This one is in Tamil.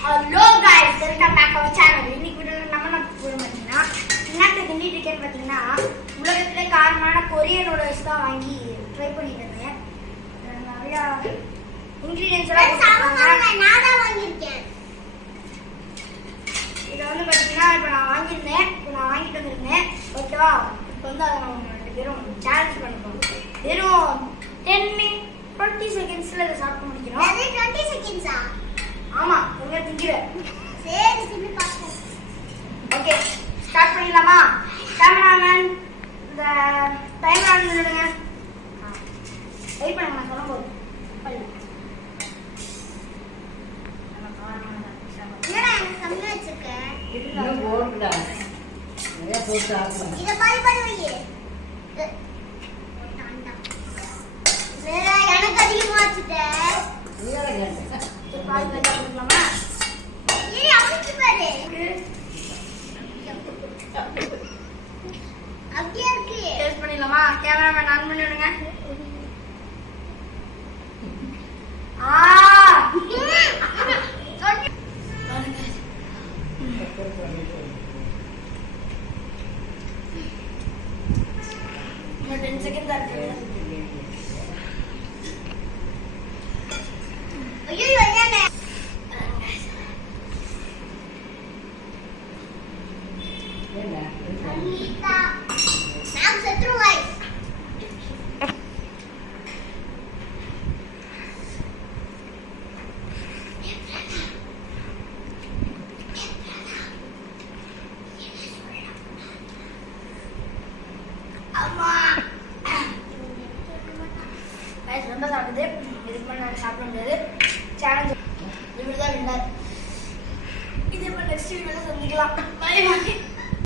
Hello guys welcome back our channel. இன்னைக்கு வீடியோல நம்ம என்ன போறோம் பாத்தீங்கன்னா என்னக்கு திண்டி டிக்கெட் பாத்தீங்கன்னா உலகத்திலே காரமான கொரியன் நூடுல்ஸ் தான் வாங்கி ட்ரை பண்ணிட்டேன். நிறைய இன்கிரிடியன்ட்ஸ் எல்லாம் நான் தான் வாங்கியிருக்கேன். இது வந்து பாத்தீங்கன்னா இப்போ நான் வாங்கிட்டேன். நான் வாங்கிட்டு வந்திருந்தேன். ஓகேவா? இப்போ வந்து அதை நம்ம ரெண்டு பேரும் சேலஞ்ச் பண்ண போறோம். வெறும் 20 செகண்ட்ஸ்ல இதை சாப்பிட்டு முடிக்கிறோம். அது 20 செகண்ட்ஸா? ஆமா, உங்க திங்கிற. சரி, சின்ன பாப்போம். ஓகே, ஸ்டார்ட் பண்ணிடலாமா? கேமராமேன் இந்த டைமர் ஆன் பண்ணிடுங்க. வெயிட் பண்ணுங்க, நான் சொல்லும்போது. என்னடா எனக்கு கம்மியா வச்சிருக்க? இன்னும் போடுடா. நிறைய போட்டு ஆகணும். இத பாதி பாதி வையே. வேற எனக்கு அதிகமா வச்சிட்ட. பாதி பாதி பண்ணலாமா? ஏய் அவனுக்கு பாரு. அப்படியே இருக்கு. டேஸ்ட் பண்ணிடலாமா? கேமராமேன் ஆன் பண்ணி விடுங்க. இன்னும் 10 செகண்ட் தான் இருக்கு. ஐயோ என்னடா என்ன? அனிதா நான் செத்துருவாய். அம்மா கைஸ் ரொம்ப சாப்பிடுது. இதுக்கு மேலே நான் சாப்பிட முடியாது. சேலஞ்ச் இப்படி தான் வின்னர். இதே மாதிரி நெக்ஸ்ட் வீடியோவில் சந்திக்கலாம். Bye by.